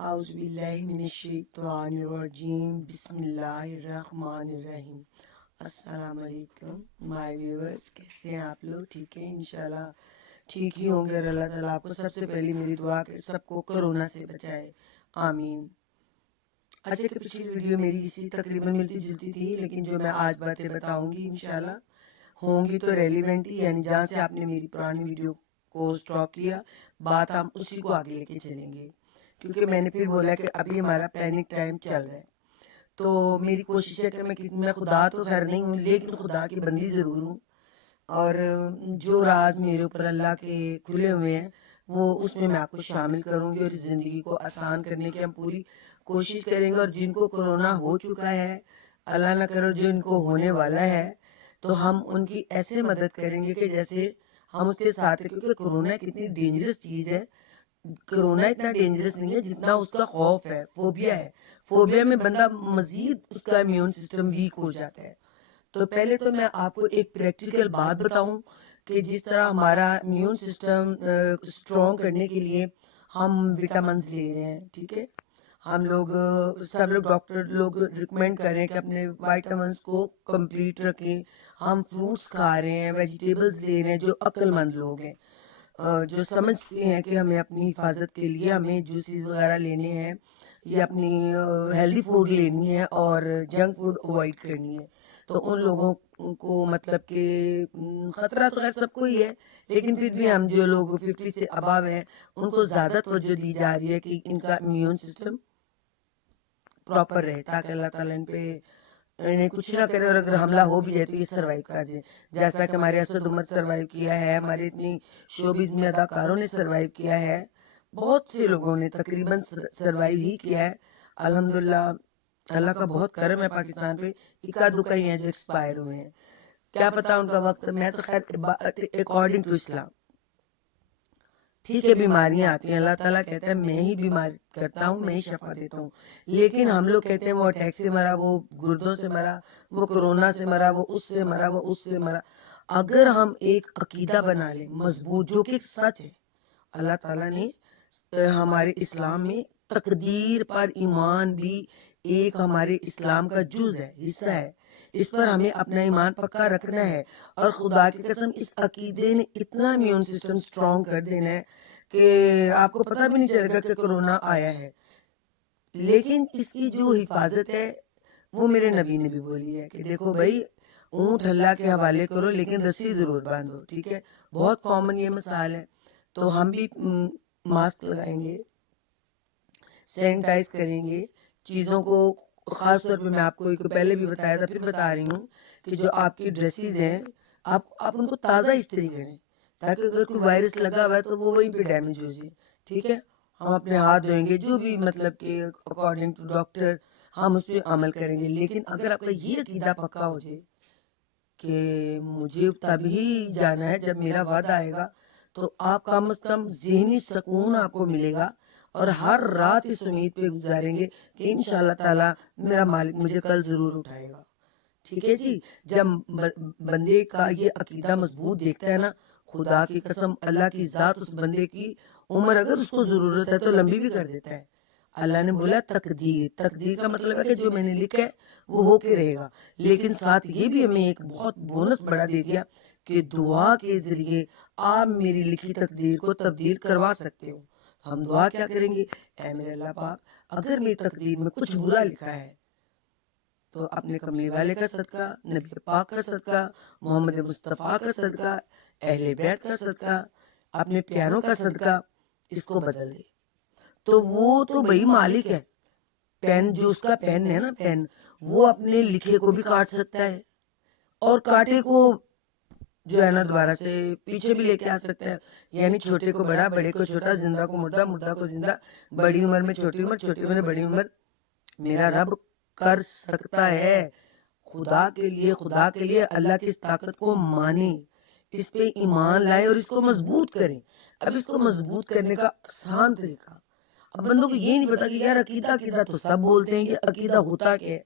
اعوذ باللہ من الشیطان الرجیم بسم اللہ الرحمن الرحیم۔ السلام علیکم مائی ویورز، کیسے ہیں آپ لوگ؟ ٹھیک ہے، انشاءاللہ ٹھیک ہی ہوں گے اور اللہ تعالیٰ آپ کو سب سے پہلی میری دعا کہ سب کو کرونا سے بچائے، آمین۔ اچھا کہ پچھلی ویڈیو میری اسی تقریباً ملتی جلتی تھی، لیکن جو میں آج باتیں بتاؤں گی انشاءاللہ ہوں گی تو ریلیونٹ ہی، یعنی جہاں سے آپ نے میری پرانی ویڈیو کو سٹاپ کیا بات ہم اسی کو آگے لے کے چلیں گے، کیونکہ میں نے پھر بولا کہ ابھی ہمارا پینک ٹائم چل رہا ہے۔ تو میری کوشش ہے کہ میں خدا تو خیر نہیں ہوں، لیکن خدا کی بندی ضرور ہوں، اور جو راز میرے اوپر اللہ کے کھلے ہوئے ہیں وہ اس میں آپ کو شامل کروں گی، اور زندگی کو آسان کرنے کی ہم پوری کوشش کریں گے۔ اور جن کو کرونا ہو چکا ہے، اللہ نہ کرو جو ان کو ہونے والا ہے، تو ہم ان کی ایسے مدد کریں گے کہ جیسے ہم اس کے ساتھ ہیں، کیونکہ کرونا کتنی ڈینجرس چیز ہے۔ کرونا اتنا ڈینجرس نہیں ہے جتنا اس کا خوف ہے، فوبیا ہے۔ فوبیا میں بندہ مزید اس کا امیون سسٹم ویک ہو جاتا ہے۔ تو پہلے تو میں آپ کو ایک پریکٹیکل بات بتاؤں کہ جس طرح ہمارا امیون سسٹم اسٹرانگ کرنے کے لیے ہم وٹامنز لے رہے ہیں، ٹھیک ہے، ہم لوگ سب لوگ ڈاکٹر لوگ ریکمینڈ کر رہے ہیں کہ اپنے وائٹامنز کو کمپلیٹ رکھیں۔ ہم فروٹس کھا رہے ہیں، ویجیٹیبلز لے رہے ہیں، جو عقل مند لوگ ہیں، جو سمجھتے ہیں کہ ہمیں اپنی حفاظت کے لیے ہمیں جوسز وغیرہ لینے ہیں یا اپنی ہیلدی فوڈ لینی ہے اور جنک فوڈ اوائڈ کرنی ہے۔ تو ان لوگوں کو مطلب کہ خطرہ تو ہے سب کو ہی ہے، لیکن پھر بھی ہم جو لوگ 50 سے ابو ہیں ان کو زیادہ توجہ دی جا رہی ہے کہ ان کا امیون سسٹم پراپر رہے، تاکہ اللہ تعالیٰ ان پہ انہیں کچھ نہ کرے، اور اگر حملہ ہو بھی جائے تو یہ سروائیو کر جائے، جیسا کہ ہمارے اسد عمر سروائیو کیا ہے، ہمارے اتنی شوبز میں اداکاروں نے سروائیو کیا ہے، بہت سے لوگوں نے تقریباً سروائیو ہی کیا ہے الحمدللہ۔ اللہ کا بہت کرم ہے پاکستان پہ، اکا دکا ہی ہیں جو ایکسپائر ہوئے ہیں، کیا پتا ان کا وقت، میں تو خیر اکارڈنگ ٹو اسلام ٹھیک ہے بیماریاں آتی ہیں، اللہ تعالیٰ کہتا ہے میں ہی بیمار کرتا ہوں، میں ہی شفا دیتا ہوں، لیکن ہم لوگ کہتے ہیں وہ اٹیک سے مرا، وہ گردوں سے مرا، وہ کرونا سے مرا، وہ اس سے مرا، وہ اس سے مرا۔ اگر ہم ایک عقیدہ بنا لیں مضبوط، جو کہ سچ ہے، اللہ تعالیٰ نے ہمارے اسلام میں تقدیر پر ایمان بھی ایک ہمارے اسلام کا جز ہے، حصہ ہے، اس پر ہمیں اپنا ایمان پکا رکھنا ہے، اور خدا کی قسم اس عقیدے نے اتنا امیون سسٹم سٹرونگ کر دینا ہے کہ آپ کو پتہ بھی نہیں چلے گا کہ کرونا آیا ہے۔ لیکن اس کی جو حفاظت ہے وہ میرے نبی نے بھی بولی ہے کہ دیکھو بھائی، اونٹ اللہ کے حوالے کرو لیکن رسی ضرور باندھو، ٹھیک ہے، بہت کامن یہ مثال ہے۔ تو ہم بھی ماسک لگائیں گے، سینیٹائز کریں گے چیزوں کو، خاص طور پہ میں آپ کو پہلے بھی بتایا تھا پھر بتا رہی ہوں کہ جو آپ کی ڈریسز ہیں آپ ان کو تازہ استری کریں، تاکہ اگر کوئی وائرس لگا ہوا ہے تو وہ وہیں پہ ڈیمیج ہو جائے، ٹھیک ہے۔ ہم اپنے ہاتھ دھوئیں گے، جو بھی مطلب کہ اکارڈنگ ٹو ڈاکٹر ہم اس پہ عمل کریں گے، لیکن اگر آپ کا یہ عقیدہ پکا ہو جائے کہ مجھے تبھی جانا ہے جب میرا وعدہ آئے گا، تو آپ کم از کم ذہنی سکون آپ کو ملے گا، اور ہر رات اس امید پہ گزاریں گے کہ انشاءاللہ تعالی میرا مالک مجھے کل ضرور اٹھائے گا، ٹھیک ہے جی۔ جب بندے کا یہ عقیدہ مضبوط دیکھتا ہے نا، خدا کی قسم اللہ کی ذات اس بندے کی عمر اگر اس کو ضرورت ہے تو لمبی بھی کر دیتا ہے۔ اللہ نے بولا تقدیر، تقدیر کا مطلب ہے کہ جو میں نے لکھا ہے وہ ہو کے رہے گا، لیکن ساتھ یہ بھی ہمیں ایک بہت بونس بڑا دے دیا کہ دعا کے ذریعے آپ میری لکھی تقدیر کو تبدیل کروا سکتے ہو۔ ہم دعا کیا کریں گے؟ اے میرے اللہ پاک، اگر میری تقدیر میں کچھ برا لکھا ہے تو اپنے کملی والے کا صدقہ، نبی پاک کا صدقہ، محمد مصطفیٰ کا صدقہ، اہل بیت کا صدقہ، اپنے پیاروں کا صدقہ، اس کو بدل دے۔ تو وہ تو بھائی مالک ہے، پین جو اس کا پین ہے نا، پین وہ اپنے لکھے کو بھی کاٹ سکتا ہے، اور کاٹے کو جو ہے نا دوبارہ سے پیچھے بھی لے کے آ سکتا ہے، یعنی چھوٹے کو بڑا، بڑے کو چھوٹا، زندہ کو مردہ، مردہ کو زندہ، بڑی عمر میں چھوٹی عمر، چھوٹی عمر میں بڑی عمر، میرا رب کر سکتا ہے۔ خدا کے لیے اللہ کی اس طاقت کو مانے، اس پہ ایمان لائے اور اس کو مضبوط کریں۔ اب اس کو مضبوط کرنے کا آسان طریقہ، اب بندوں کو یہ نہیں پتا کہ یار عقیدہ تو سب بولتے ہیں، یہ عقیدہ ہوتا کیا ہے،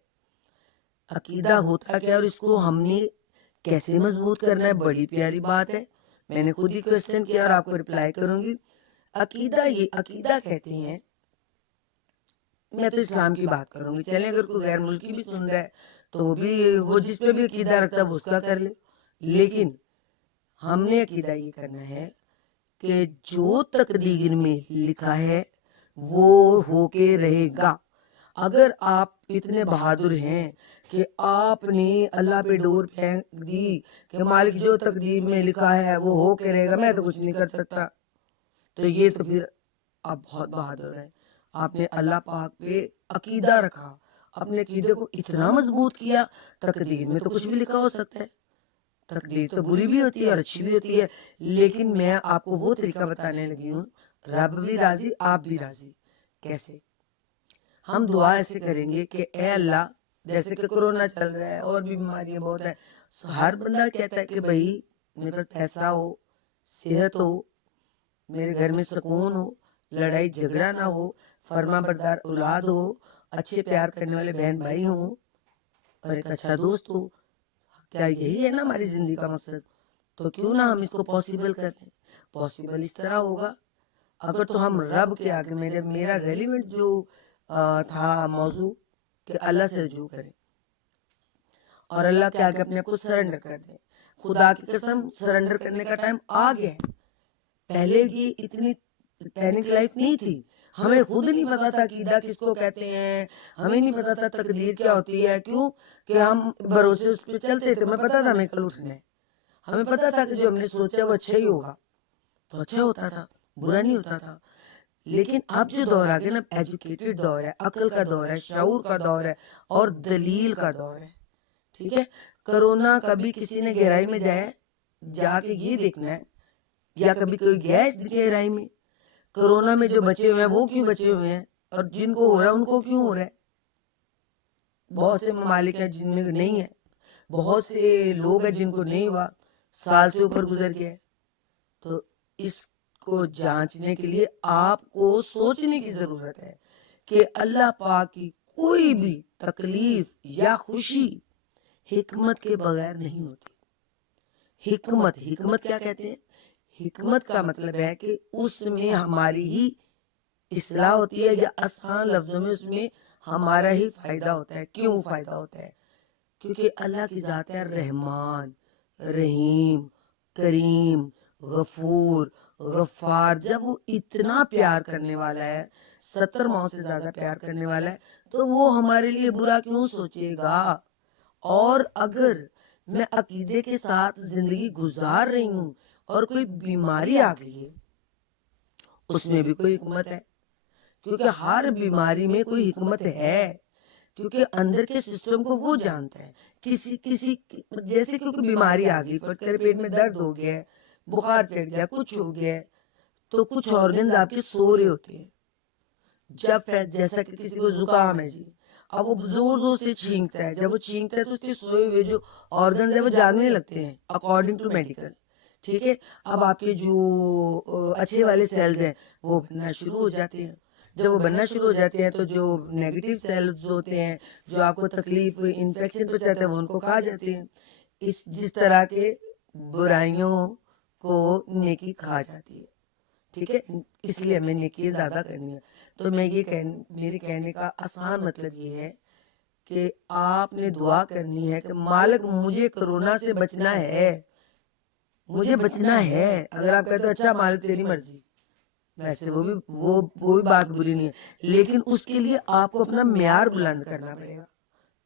عقیدہ ہوتا کیا ہے، اور اس کو ہم نے کیسے مضبوط کرنا ہے، بڑی پیاری بات ہے۔ میں نے خود ہی کویسچن کیا اور آپ کو رپلائی کروں گی۔ عقیدہ کہتے ہیں میں تو اسلام کی بات کروں گی، چلیں اگر کوئی غیر ملکی بھی سن رہا ہے تو بھی وہ جس پہ بھی عقیدہ رکھتا ہے وہ اس کا کر لے، لیکن ہم نے عقیدہ یہ کرنا ہے کہ جو تقدیر میں لکھا ہے وہ ہو کے رہے گا۔ اگر آپ اتنے بہادر ہیں کہ آپ نے اللہ پہ ڈور پھینک دی کہ مالک جو تقدیر میں لکھا ہے وہ ہو کے رہے گا، میں تو کچھ نہیں کر سکتا، تو یہ تو پھر آپ بہت بہادر ہیں۔ آپ نے اللہ پاک پہ عقیدہ رکھا، اپنے عقیدے کو اتنا مضبوط کیا، تقدیر میں تو کچھ بھی لکھا ہو سکتا ہے، تقدیر تو بری بھی ہوتی ہے اور اچھی بھی ہوتی ہے، لیکن میں آپ کو وہ طریقہ بتانے لگی ہوں، رب بھی راضی آپ بھی راضی۔ کیسے؟ ہم دعا ایسے کریں گے کہ اے اللہ، جیسے کہ کورونا چل رہا ہے اور بھی بیماریاں بہت ہیں، ہر بندہ کہتا ہے کہ بھائی میرے پاس پیسہ ہو، صحت ہو، میرے گھر میں سکون ہو، لڑائی جھگڑا نہ ہو، فرما بردار اولاد ہو، اچھے پیار کرنے والے بہن بھائی ہوں اور ایک اچھا دوست ہو۔ کیا یہی ہے نا ہماری زندگی کا مقصد؟ تو کیوں نہ ہم اس کو پاسبل کرتے ہیں؟ پاسبل اس طرح ہوگا اگر تو ہم رب کے آگے، میرا ریلیونٹ جو تھا موضوع کہ اللہ سے رجوع کریں اور اللہ کے آگے اپنے آپ کو سرنڈر کر دیں۔ خدا کی قسم سرنڈر کرنے کا ٹائم آ گیا ہے۔ پہلے یہ اتنی پینک لائف نہیں تھی، ہمیں خود نہیں پتا تھا عقیدہ کس کو کہتے ہیں، ہمیں نہیں پتا تھا تقدیر کیا ہوتی ہے، کیوں کہ ہم بھروسے اس پہ چلتے تھے۔ ہمیں پتا تھا ہمیں کل اٹھنا ہے، ہمیں پتا تھا کہ جو ہم نے سوچا وہ اچھا ہی ہوگا، تو اچھا ہوتا تھا، برا نہیں ہوتا تھا۔ لیکن اب جو دور آ گیا نا، ایجوکیٹڈ دور ہے، عقل کا دور ہے، شعور کا دور ہے اور دلیل کا دور ہے، ٹھیک ہے۔ کرونا کبھی کسی نے گہرائی میں جا کے یہ دیکھنا ہے، یا کبھی کوئی گیا اس گہرائی میں، کرونا میں جو بچے ہوئے ہیں وہ کیوں بچے ہوئے ہیں، اور جن کو ہو رہا ہے ان کو کیوں ہو رہا ہے؟ بہت سے ممالک ہیں جن میں نہیں ہے، بہت سے لوگ ہیں جن کو نہیں ہوا، سال سے اوپر گزر گیا ہے۔ تو اس کو جانچنے کے لیے آپ کو سوچنے کی ضرورت ہے کہ اللہ پاک کی کوئی بھی تکلیف یا خوشی حکمت کے بغیر نہیں ہوتی۔ حکمت کیا کہتے ہیں؟ حکمت کا مطلب ہے کہ اس میں ہماری ہی اصلاح ہوتی ہے، یا آسان لفظوں میں اس میں ہمارا ہی فائدہ ہوتا ہے۔ کیوں فائدہ ہوتا ہے؟ کیونکہ اللہ کی ذات ہے رحمان، رحیم، کریم، غفور، غفار۔ جب وہ اتنا پیار کرنے والا ہے، 70 ماؤں سے زیادہ پیار کرنے والا ہے، تو وہ ہمارے لیے برا کیوں سوچے گا؟ اور اگر میں عقیدے کے ساتھ زندگی گزار رہی ہوں اور کوئی بیماری آ گئی ہے، اس میں بھی کوئی حکمت ہے، کیونکہ ہر بیماری میں کوئی حکمت ہے، کیونکہ اندر کے سسٹم کو وہ جانتا ہے۔ کسی جیسے کیونکہ بیماری آ گئی، فرض کرے پیٹ میں درد ہو گیا ہے، بخار چڑھ گیا، کچھ ہو گیا ہے، تو کچھ آرگنز آپ کے سو رہے ہوتے ہیں۔ جیسا کہ کسی کو زکام ہے جی، اب وہ زور زور سے چھینکتا ہے، جب وہ چھینکتا ہے تو اس کے سوئے ہوئے جو آرگنز ہیں وہ جاگنے لگتے ہیں اکارڈنگ ٹو میڈیکل، ٹھیک ہے۔ اب آپ کے جو اچھے والے سیلز ہیں وہ بننا شروع ہو جاتے ہیں، جب وہ بننا شروع ہو جاتے ہیں تو جو نیگیٹو سیلز ہوتے ہیں جو آپ کو تکلیف انفیکشن پہنچاتے ہیں وہ ان کو کھا جاتے ہیں۔ جس طرح کے برائیوں کو نیکی کھا جاتی ہے، ٹھیک ہے، اس لیے ہمیں نیکی زیادہ کرنی ہے۔ تو میرے کہنے کا آسان مطلب یہ ہے کہ آپ نے دعا کرنی ہے کہ مالک مجھے کرونا سے بچنا ہے، مجھے بچنا ہے۔ اگر آپ کہتے ہیں اچھا مالک تیری مرضی، ویسے وہ بھی بات بری نہیں ہے، لیکن اس کے لیے آپ کو اپنا معیار بلند کرنا پڑے گا۔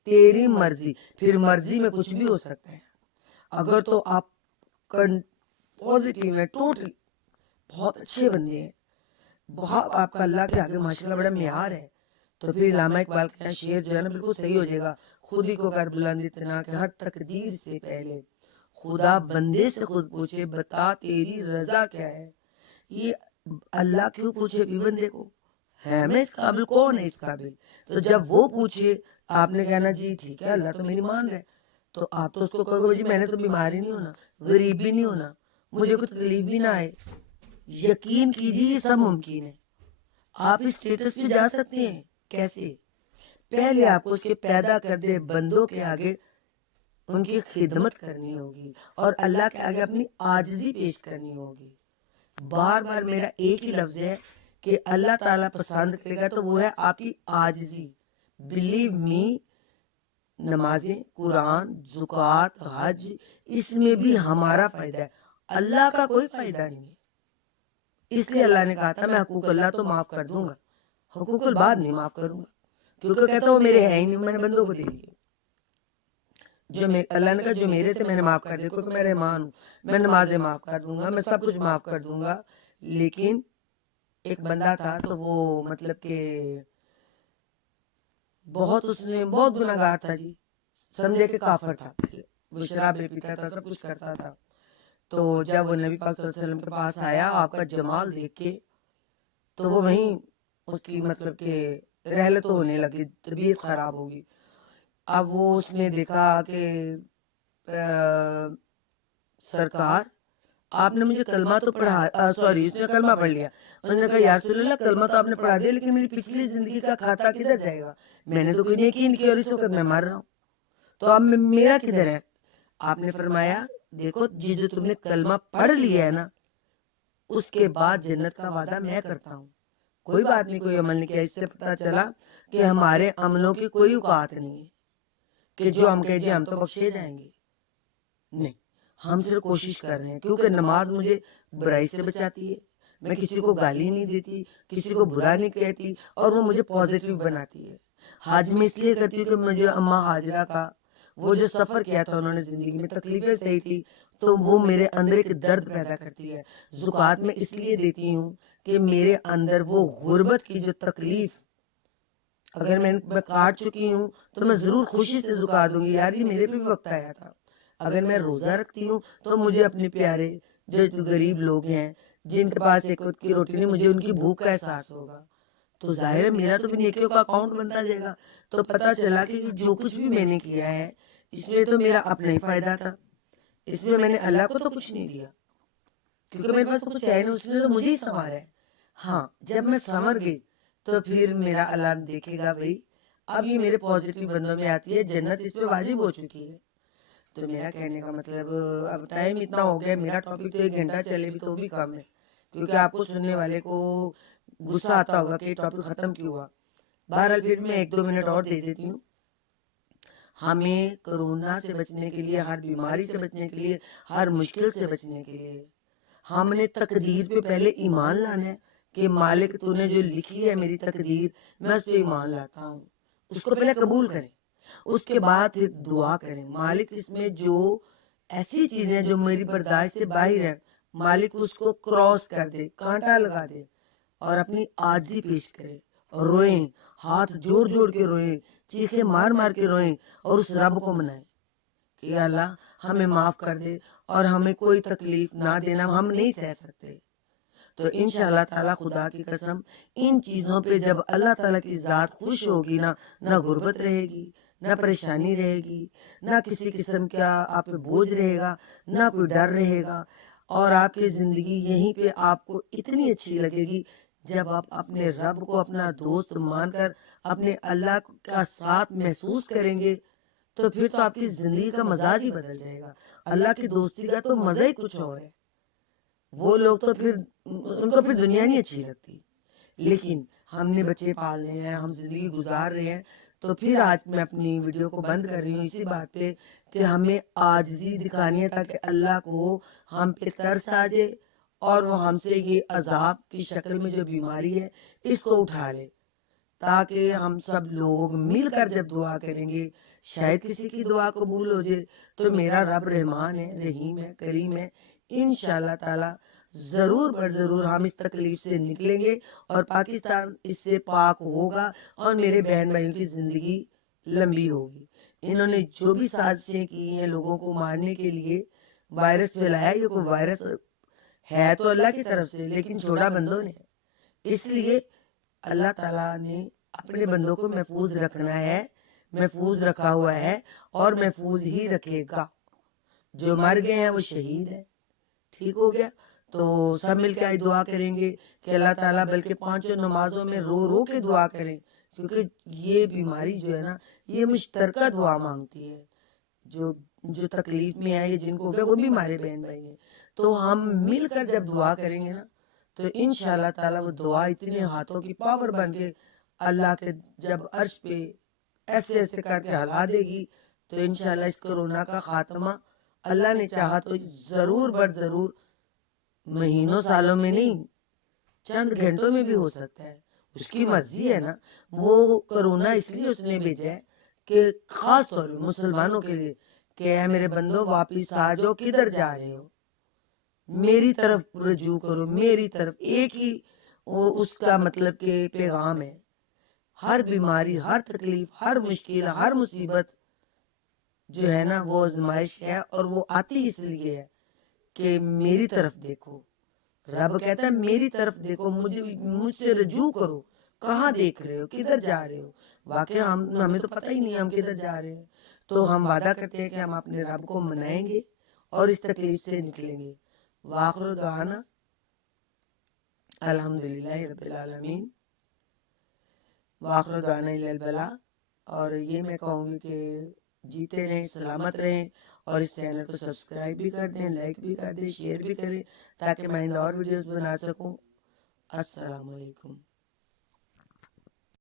تیری مرضی، پھر مرضی میں کچھ بھی ہو سکتا ہے۔ اگر تو آپ پازیٹیو ہیں، ٹوٹلی بہت اچھے بندے ہیں، بہت آپ کا اللہ کے آگے ماشاءاللہ بڑا معیار ہے، تو پھر علامہ اقبال کا شعر جو ہے نا بالکل صحیح ہو جائے گا، خود ہی کو کر بلند اتنا کہ ہر تقدیر سے پہلے خدا بندے سے خود پوچھے بتا تیری رضا کیا ہے۔ یہ اللہ کیوں پوچھے بھی بندے کو؟ ہے میں اس قابل؟ کون ہے اس قابل؟ تو جب وہ پوچھے آپ نے کہنا جی ٹھیک ہے اللہ تو میری مان رہا ہے، تو آپ تو اس کو کہو گے جی میں نے تو بیمار ہی نہیں ہونا، غریب بھی نہیں ہونا، مجھے کوئی تکلیف بھی نہ آئے۔ یقین کیجیے یہ سب ممکن ہے، آپ اس اسٹیٹس پہ جا سکتے ہیں۔ کیسے؟ پہلے آپ کو اس کے پیدا کردے بندوں کے آگے ان کی خدمت کرنی ہوگی اور اللہ کے آگے اپنی عاجزی پیش کرنی ہوگی۔ بار بار میرا ایک ہی لفظ ہے کہ اللہ تعالیٰ پسند کرے گا تو وہ ہے آپ کی عاجزی. بلیو می، نمازیں، قرآن، زکوٰۃ، حج، اس میں بھی ہمارا فائدہ ہے، اللہ کا کوئی فائدہ نہیں ہے. اس لیے اللہ نے کہا تھا میں حقوق اللہ تو معاف کر دوں گا، حقوق العباد نہیں معاف کروں گا، کیونکہ کہتا وہ میرے ہے ہی نہیں، میں نے بندوں کو دے دیے. اللہ نے کہا جو میرے تھے میں نے معاف کر دیا، کیونکہ میں رحمان ہوں، میں نمازیں معاف کر دوں گا، میں سب کچھ معاف کر دوں گا. لیکن ایک بندہ تھا تو وہ مطلب کہ اس نے بہت گناہگار تھا جی، سمجھے کہ کافر تھا، وہ شراب بھی پیتا تھا، سب کچھ کرتا تھا. تو جب وہ نبی پاک صلی اللہ علیہ وسلم کے پاس آیا آپ کا جمال دیکھ کے، تو وہ وہیں اس کی مطلب کہ رحلت ہونے لگی، طبیعت خراب ہوگی. اب وہ اس نے دیکھا کہ سرکار آپ نے مجھے کلمہ تو پڑھا، سوری اس نے کلمہ پڑھ لیا. انہوں نے کہا یا رسول اللہ کلمہ تو آپ نے پڑھا دیا، لیکن میری پچھلی زندگی کا کھاتا کدھر جائے گا؟ میں نے تو کوئی نیکی نہیں کی اور اس وقت میں مر رہا ہوں، تو اب میرا کدھر ہے؟ آپ نے فرمایا دیکھو جی جو تم نے کلمہ پڑھ لیا ہے نا، اس کے بعد جنت کا وعدہ میں کرتا ہوں. کوئی بات نہیں، کوئی عمل نہیں کیا. اس سے پتا چلا کہ ہمارے عملوں کی کوئی اوقات نہیں ہے کہ جو ہم کہیں جی ہم تو بخشے جائیں گے. نہیں، ہم صرف کوشش کر رہے ہیں، کیونکہ نماز مجھے برائی سے بچاتی ہے، میں کسی کو گالی نہیں دیتی، کسی کو برا نہیں کہتی، اور وہ مجھے پازیٹیو بناتی ہے. حج میں اس لیے کرتی ہوں کہ مجھے اماں ہاجرہ کا وہ جو سفر کیا تھا انہوں نے زندگی میں، تکلیفیں صحیح تھی، تو وہ میرے اندر ایک درد پیدا کرتی ہے. زکوٰۃ میں اس لیے دیتی ہوں کہ میرے اندر وہ غربت کی جو تکلیف، اگر میں کاٹ چکی ہوں تو میں ضرور خوشی سے زکوٰۃ دوں گی، یار یہ میرے پہ بھی وقت آیا تھا. اگر میں روزہ رکھتی ہوں تو مجھے اپنے پیارے جو غریب لوگ ہیں جن کے پاس ایک وقت کی روٹی نہیں، مجھے ان کی بھوک کا احساس ہوگا، تو ظاہر ہے میرا تو بھی نیکیوں کا اکاؤنٹ بنتا جائے گا. تو پتہ چلا کہ جو کچھ بھی میں نے کیا ہے اس میں تو میرا اپنا ہی فائدہ تھا، اس میں میں نے اللہ کو تو کچھ نہیں دیا، کیونکہ میرے پاس تو کچھ ہے نہیں، اس نے تو مجھے ہی سنوارا ہے. ہاں جب میں سنور گئی تو پھر میرا اللہ دیکھے گا بھائی اب یہ میرے پازیٹیو بندوں میں آتی ہے، جنت اس پہ واجب ہو چکی ہے. تو میرا کہنے کا مطلب اب ٹائم اتنا ہو گیا، میرا ٹاپک تو 1 گھنٹہ چلے بھی تو بھی کم ہے، کیونکہ آپ کو سننے والے کو غصہ آتا ہوگا کہ یہ ٹاپک ختم کیوں ہوا. بہرحال پھر میں 1-2 منٹ اور دے دیتی ہوں. ہمیں کرونا سے بچنے کے لیے، ہر بیماری سے بچنے کے لیے، ہر مشکل سے بچنے کے لیے ہم نے تقدیر پہ پہلے ایمان لانا ہے کہ مالک تو نے جو لکھی ہے میری تقدیر، میں اس پہ ایمان لاتا ہوں. اس کو پہلے قبول کریں، اس کے بعد پھر دعا کریں مالک اس میں جو ایسی چیزیں جو میری برداشت سے باہر ہیں، مالک اس کو کراس کر دے، کانٹا لگا دے، اور اپنی عاجزی پیش کرے، روئیں، ہاتھ جوڑ جوڑ کے روئیں، چیخیں مار مار کے روئیں، اور اس رب کو منائیں کہ یا اللہ ہمیں معاف کر دے اور ہمیں کوئی تکلیف نہ دینا، ہم نہیں سہ سکتے. تو انشاءاللہ تعالیٰ خدا کی قسم ان چیزوں پہ جب اللہ تعالیٰ کی ذات خوش ہوگی نا، نہ غربت رہے گی، نہ پریشانی رہے گی، نہ کسی قسم کا آپ پہ بوجھ رہے گا، نہ کوئی ڈر رہے گا، اور آپ کی زندگی یہیں پہ آپ کو اتنی اچھی لگے گی جب آپ اپنے رب کو اپنا دوست مان کر اپنے اللہ کا ساتھ محسوس کریں گے. تو پھر تو آپ کی زندگی کا مزاج ہی بدل جائے گا. اللہ کی دوستی کا تو مزہ ہی کچھ اور ہے. وہ لوگ تو پھر ان کو پھر دنیا نہیں اچھی لگتی، لیکن ہم نے بچے پالنے ہیں، ہم زندگی گزار رہے ہیں. تو پھر آج میں اپنی ویڈیو کو بند کر رہی ہوں اسی بات پہ کہ ہمیں عاجزی دکھانی ہے تاکہ اللہ کو ہم پہ ترس آ جائے اور وہ ہم سے یہ عذاب کی شکل میں جو بیماری ہے اس کو اٹھا لے، تاکہ ہم سب لوگ مل کر جب دعا کریں گے شاید کسی کی دعا قبول ہو جائے. تو میرا رب رحمان ہے، رحیم ہے، کریم ہے. انشاءاللہ تعالی ضرور بر ضرور ہم اس تکلیف سے نکلیں گے اور پاکستان اس سے پاک ہوگا اور میرے بہن بھائیوں کی زندگی لمبی ہوگی. انہوں نے جو بھی سازشیں کی ہیں لوگوں کو مارنے کے لیے، وائرس پھیلایا، یہ کوئی وائرس ہے تو اللہ کی طرف سے، لیکن چھوڑا بندوں نے. اس لیے اللہ تعالیٰ نے اپنے بندوں کو محفوظ رکھنا ہے، محفوظ رکھا ہوا ہے اور محفوظ ہی رکھے گا. جو مر گئے ہیں وہ شہید ہے، ٹھیک ہو گیا. تو سب مل کے آج دعا کریں گے کہ اللہ تعالیٰ، بلکہ 5 نمازوں میں رو رو کے دعا کریں، کیونکہ یہ بیماری جو ہے نا یہ مشترکہ دعا مانگتی ہے. جو تکلیف میں آئے جن کو گئے وہ بھی ہمارے بہن بھائی ہیں، تو ہم مل کر جب دعا کریں گے نا تو انشاءاللہ تعالیٰ وہ دعا اتنے ہاتھوں کی پاور بن کے اللہ کے جب عرش پہ ایسے ایسے کر کے ہلا دے گی تو انشاءاللہ اس کرونا کا خاتمہ اللہ نے چاہا تو ضرور بر ضرور مہینوں سالوں میں نہیں، چند گھنٹوں میں بھی ہو سکتا ہے. اس کی مرضی ہے نا. وہ کرونا اس لیے اس نے بھیجا ہے کہ خاص طور پہ مسلمانوں کے لیے کہ اے میرے بندو واپس آ جاؤ، کدھر جا رہے ہو، میری طرف رجوع کرو، میری طرف. ایک ہی اس کا مطلب کہ پیغام ہے. ہر بیماری، ہر تکلیف، ہر مشکل، ہر مصیبت جو ہے نا وہ آزمائش ہے، اور وہ آتی اس لیے ہے کہ میری طرف دیکھو. رب کہتا ہے میری طرف دیکھو، مجھ سے رجوع کرو. کہاں دیکھ رہے ہو، کدھر جا رہے ہو؟ واقعی ہمیں تو پتہ ہی نہیں ہم کدھر جا رہے ہیں. تو ہم وعدہ کرتے ہیں کہ ہم اپنے رب کو منائیں گے اور اس تکلیف سے نکلیں گے. وآخر دعوانا الحمدللہ رب العالمین، وآخر دعوانا الا البلاغ. اور یہ میں کہوں گی کہ جیتے رہیں، سلامت رہیں، اور اس چینل کو سبسکرائب بھی کر دیں، لائک بھی کر دیں، شیئر بھی کریں تاکہ میں اور ویڈیوز بنا سکوں. السلام علیکم.